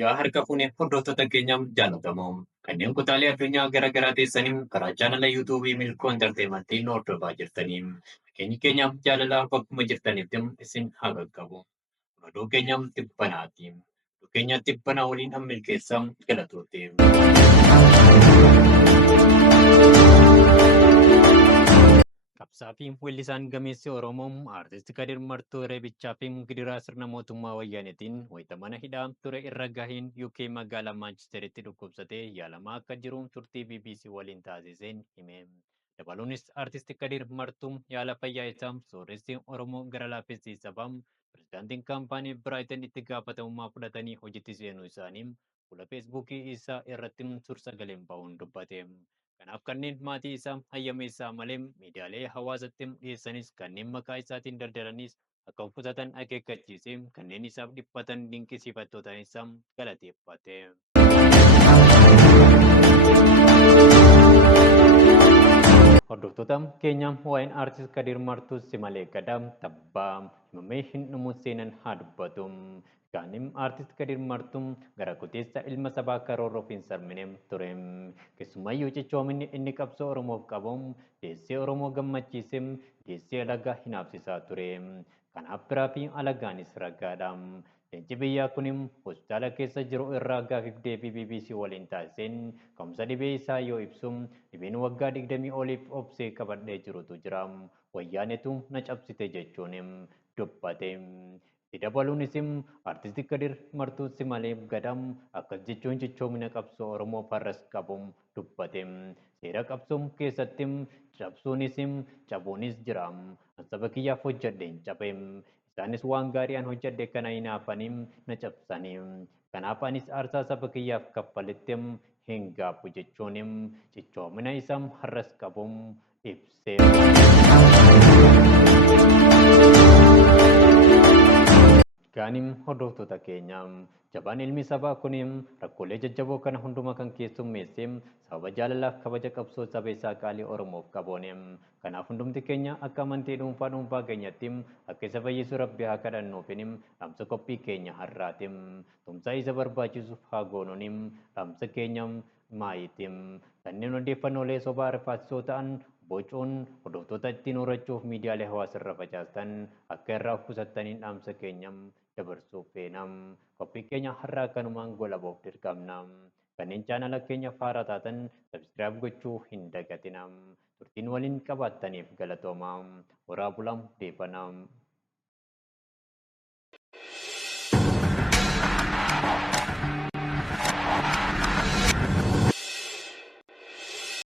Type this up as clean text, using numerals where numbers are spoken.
Fayyaa harka fuunee hordoftoota keenyaaf jaalatamoo kanneen kutaalee addunyaa garaa garaa teessaniin karaa chaanala yuutuubii Milkoo Intarteementii nu hordofaa jirtaniin nageenyi keenyaaf jaalala bakkuma jirtanitti isin haa qaqqabu. Oduu keenyaaf tibbanaati. Oduu keenya tibbanaa waliin milkeessaa galatoote. Qabsaa fi weellisaan gameessi Oromoo Aartist Kadir Martuu Reebichaa fi gidiraa sirna mootummaa wayyaaneetiin wayita mana hidhaa ture irra gaheen UK magaalaa Maanchesteritti dhukkubsatee yaalamaa akka jiru turtii BBC waliin taasiseen hime. Dabaluunis Aartist Kadir Martuu yaala fayyaa isaa sooressi Oromoo gara laaffisiisaaf pirezidaantiin kaampaanii Biraayiten itti gaafatamummaa fudhatanii hojiitti seenuu isaanii fuula feesbuukii isaa irratti suur-sagaleen bahuun dubbate. Kanaaf kanneen maatii isaa hayyama isaa malee miidiyaalee hawaasatti dhiyeessanis kanneen maqaa isaatiin daldalanis akka uffisatan akeekkachiisee kanneen isaaf dhiphatan dinqisiifattoota isaa galateeffate. Hordoftoota keenya waa'een Aartist Kadir Martuu Simalee Gadaa tabbaa himamee hin dhumu seenan haa dubbatu. Gaanim Aartist Kadir Martuu gara kuteessa ilma sabaa karoorroof hin sarmine ture. Keessumayyuu cichoominni inni qabsoo Oromoof qabu deessee Oromoo gammachiisee deessee alagaa hinaafsisaa ture. Kanaaf biraa fi alagaanis ragaadha. Leenci biyyaa kunim hospitaala keessa jiru irraa gaafiif deebii BBC waliin taasiseen ka'umsa dhibee isaa yoo ibsu dhibeen waggaa 20 oliif obsee qabadhee jirutu jira. Wayyaanetu na cabsite jechuun dubbate. Itti dabaluunis Aartist Kadir Martuu Simalee Gadaa akkas jechuun cichoomina qabsoo Oromoo farras qabu dubbate. Seera qabsoo keessatti cabsuunis cabuunis jira. Saba kiyyaaf hojjedheen cabe. Isaanis waan gaariin hojjedhe kana hinaafanii na cabsanii. Kanaaf anis aarsaa saba kiyyaaf kaffaletti hin gaafu jechuun cichoomina isaa har'as qabu ibse. Gaanim hordoftoota keenya jabaan ilmi sabaa kun rakkoolee jajjaboo kana hunduma kan keessummeesse sababa jaalalaaf kabaja qabsoo saba isaa qaalii Oromoof qabuun. Kanaaf hundumti keenya akka amantii dhuunfaa keenyatti akka isa fayyisu Rabbi haa kadhannuufin dhaamsa qophii keenya har'aati. Tumsaa isa barbaachisuuf haa goonuun dhaamsa keenya maayiiti. Kanneen odeeffannoolee sobaa rifaasisoo ta'an bocuun hordoftoota ittiin horachuuf miidiyaalee hawaasarra facaastan akka irraa of qusattaniin dhaamsa keenya dabarsuuf feena. Qophii keenya har'aa kanumaan goolabuuf dirqamna. Kanneen chaanala keenya haaraa taatan sabskiraayib gochuu hin dagatina. Turtiin waliin qabaattaniif galatooma. Horaa bulaa deebanaa.